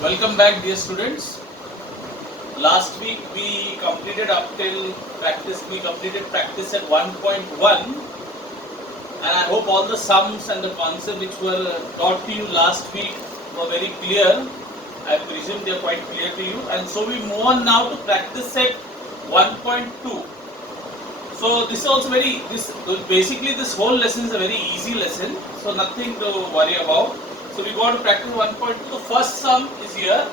Welcome back, dear students. Last week we completed up till practice. We completed practice at 1.1, and I hope all the sums and the concepts which were taught to you last week were very clear. I presume they are quite clear to you. And so we move on now to practice set 1.2. So this is also basically this whole lesson is a very easy lesson. So nothing to worry about. So we go to practice 1.2. The first sum is here.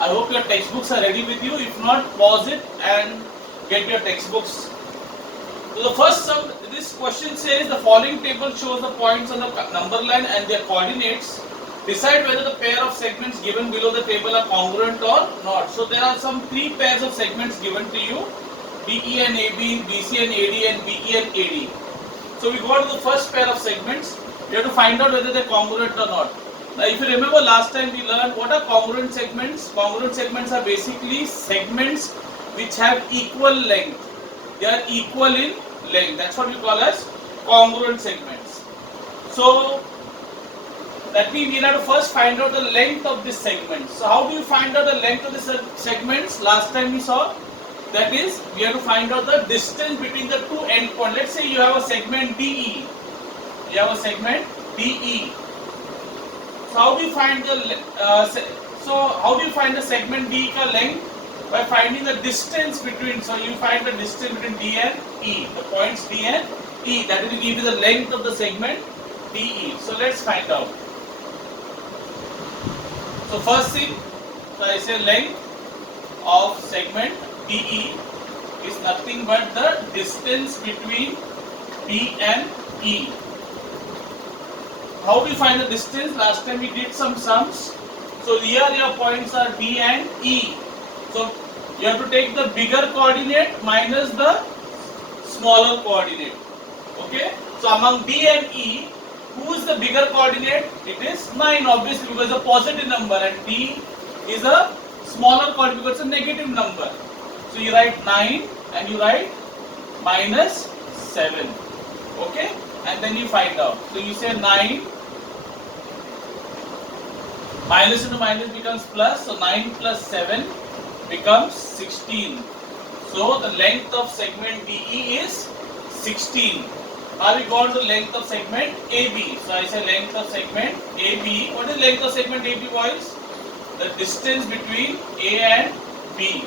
I hope your textbooks are ready with you. If not, pause it and get your textbooks. So the first sum, this question says the following table shows the points on the number line and their coordinates. Decide whether the pair of segments given below the table are congruent or not. So there are some three pairs of segments given to you: BE and AB, BC and AD, and BE and AD. So we go to the first pair of segments. You have to find out whether they're congruent or not. Now, if you remember last time we learned what are congruent segments. Congruent segments are basically segments which have equal length. They are equal in length. That's what we call as congruent segments. So that means we have to first find out the length of this segment. So how do you find out the length of this segments? Last time we saw that is we have to find out the distance between the two endpoints. Let's say you have a segment DE. You have a segment DE. So how do you find the segment DE ka length? By finding the distance between. So you find the distance between D and E. The points D and E. That will give you the length of the segment DE. So let's find out. So first thing, so I say length of segment DE is nothing but the distance between B and E. How do you find the distance? Last time we did some sums. So here your points are D and E. So you have to take the bigger coordinate minus the smaller coordinate. Okay? So among D and E, who is the bigger coordinate? It is 9, obviously, because it's a positive number, and D is a smaller coordinate because it's a negative number. So you write 9 and you write minus 7. Okay? And then you find out. So you say 9 minus into minus becomes plus. So 9 plus 7 becomes 16. So the length of segment DE is 16. Now we go to the length of segment AB. So I say length of segment AB. What is length of segment AB, boys? The distance between A and B.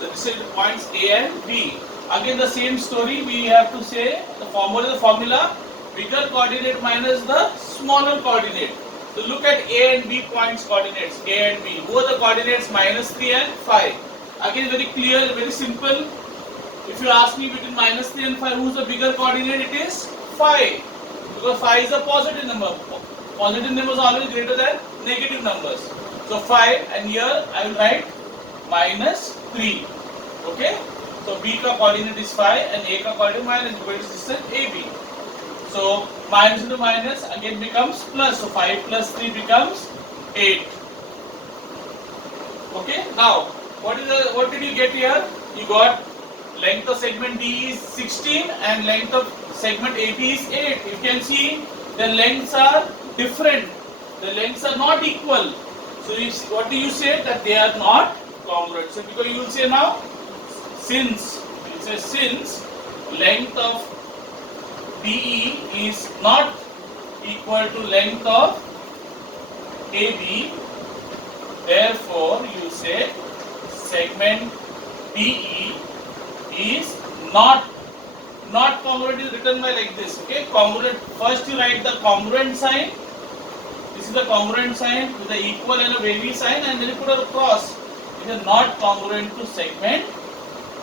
The distance between points A and B. Again the same story, we have to say the formula bigger coordinate minus the smaller coordinate. So look at A and B points coordinates, A and B. Who are the coordinates? Minus 3 and 5. Again very clear, very simple. If you ask me between minus 3 and 5, who is the bigger coordinate? It is 5. Because 5 is a positive number. Positive numbers are always greater than negative numbers. So 5, and here I will write minus 3. Okay? So B ka coordinate is 5 and A ka coordinate minus, because it is distance AB. So minus into minus again becomes plus. So 5 plus 3 becomes 8. Okay? Now, what did you get here? You got length of segment D is 16 and length of segment AB is 8. You can see the lengths are different. The lengths are not equal. So what do you say? That they are not congruent. So because you will say now, since length of DE is not equal to length of AB, therefore you say segment DE is not congruent. Is written by like this. Okay, congruent. First you write the congruent sign. This is the congruent sign with the equal and a wavy sign, and then you put a cross. It is not congruent to segment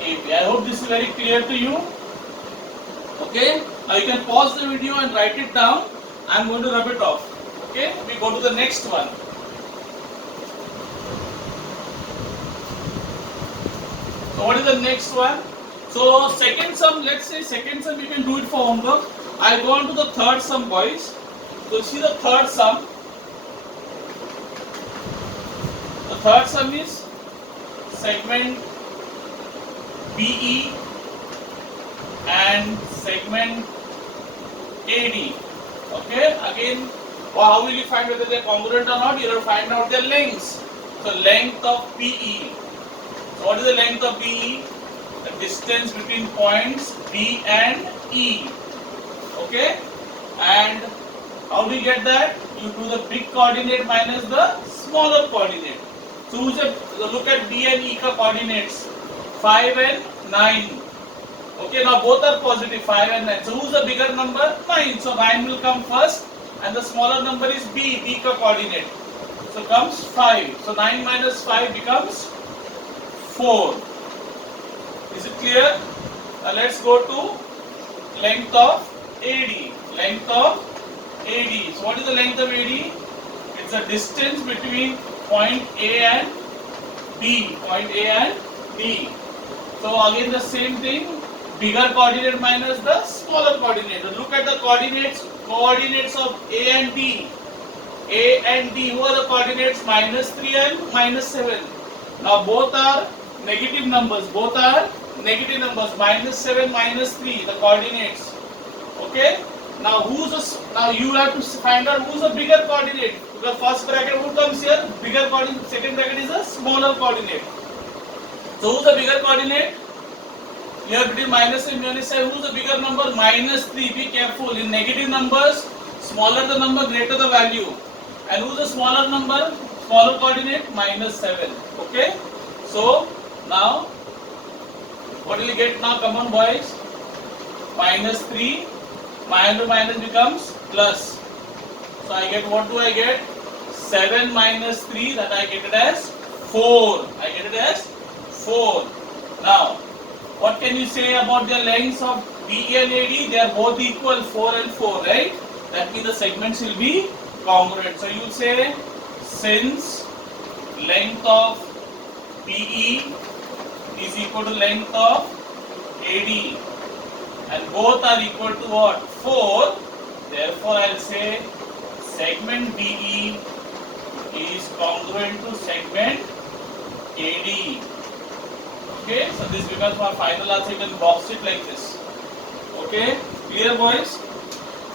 AB. I hope this is very clear to you. Okay, now you can pause the video and write it down. I am going to rub it off. Okay, we go to the next one. So what is the next one? So second sum, let's say second sum you can do it for homework. I go on to the third sum, boys. So see the third sum. The third sum is segment BE and segment AD. Okay, again, how will you find whether they are congruent or not? You have to find out their lengths. So length of PE. So what is the length of PE? The distance between points B and E. Okay? And how do you get that? You do the big coordinate minus the smaller coordinate. So look at B and E ka coordinates 5 and 9. Okay, now both are positive, 5 and 9. So who's the bigger number? 9. So 9 will come first and the smaller number is B, B ka coordinate. So comes 5. So 9 minus 5 becomes 4. Is it clear? Now let's go to length of AD. Length of AD. So what is the length of AD? It's the distance between point A and B. Point A and B. So again the same thing. Bigger coordinate minus the smaller coordinate. So look at the coordinates of A and D. A and D, who are the coordinates? Minus 3 and minus 7. Now both are negative numbers. Both are negative numbers. Minus 7, minus 3, the coordinates. Okay? Now you have to find out who's the bigger coordinate. Because first bracket who comes here? Bigger coordinate. Second bracket is a smaller coordinate. So who's the bigger coordinate? Here between minus and minus 7, who's the bigger number? Minus 3. Be careful. In negative numbers, smaller the number, greater the value. And who's the smaller number? Smaller coordinate? Minus 7. Okay? So, now, what will you get now? Come on boys. Minus 3. Minus minus becomes plus. So, I get, what do I get? 7 minus 3, that I get it as 4. I get it as 4. Now, what can you say about the lengths of BE and AD? They are both equal, 4 and 4, right? That means the segments will be congruent. So you will say, since length of PE is equal to length of AD and both are equal to what? 4. Therefore, I will say segment BE is congruent to segment AD. Okay, so this becomes my final answer. You can box it like this. Okay, clear boys?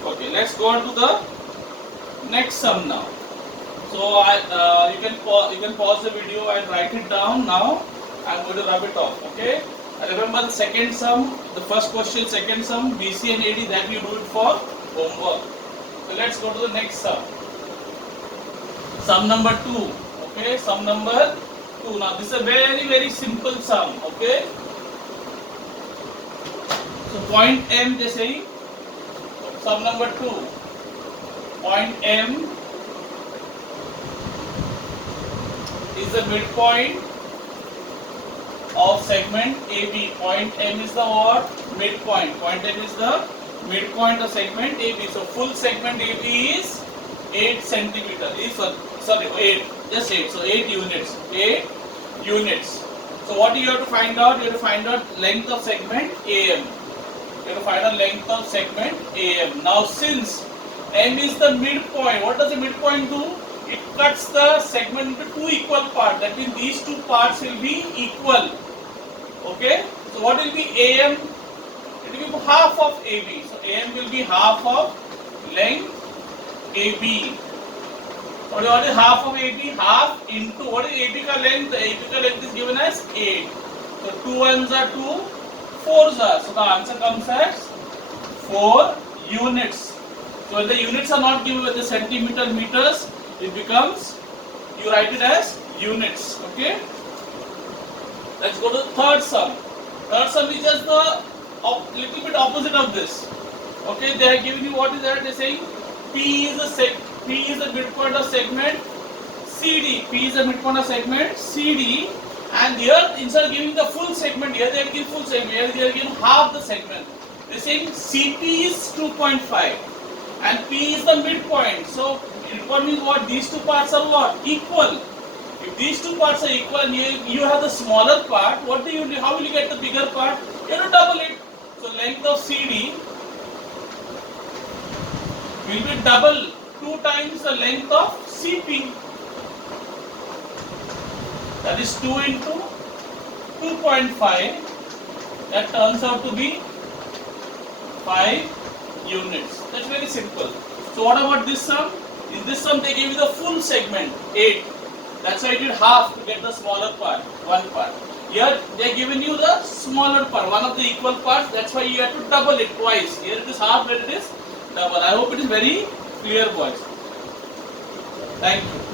Okay, let's go on to the next sum now. So you can pause the video and write it down now. I'm going to rub it off. Okay. And remember the second sum, the first question, second sum, BC and AD, that you do it for homework. So let's go to the next sum. Sum number 2. Okay, sum number 2. Now this is a very simple sum. Okay. So point M they say. Sum number 2. Point M is the midpoint of segment AB. Point M is the what? Midpoint. Point M is the midpoint of segment AB. So full segment AB is 8 centimeter. Sorry, 8. Just 8. So 8 units. 8 units. So what do you have to find out? You have to find out length of segment AM. You have to find out length of segment AM. Now since M is the midpoint, what does the midpoint do? It cuts the segment into two equal parts. That means these two parts will be equal. Okay? So what will be AM? It will be half of AB. So AM will be half of length AB. What is half of AB? Half into, what is AB ka length? The AB ka length is given as 8. So 2 ones are 2, 4s are. So the answer comes as 4 units. So when the units are not given with the centimeter, meters, it becomes, you write it as units. Okay? Let's go to the third sum. Third sum is just the little bit opposite of this. Okay, they are giving you what is that? They are saying P is the midpoint of segment CD. P is the midpoint of segment CD. And here, instead of giving the full segment, here they are giving full segment. Here they are giving half the segment. They are saying CP is 2.5 and P is the midpoint. So midpoint means what? These two parts are what? Equal. If these two parts are equal and you have the smaller part, what do you do? How will you get the bigger part? You have to double it. So length of CD will be double, 2 times the length of CP. That is 2 into 2.5. That turns out to be 5 units. That's very simple. So what about this sum? In this sum they give you the full segment 8. That's why I did half to get the smaller part, one part. Here they are giving you the smaller part, one of the equal parts. That's why you have to double it twice. Here it is half, here it is double. I hope it is very clear, boys. Thank you.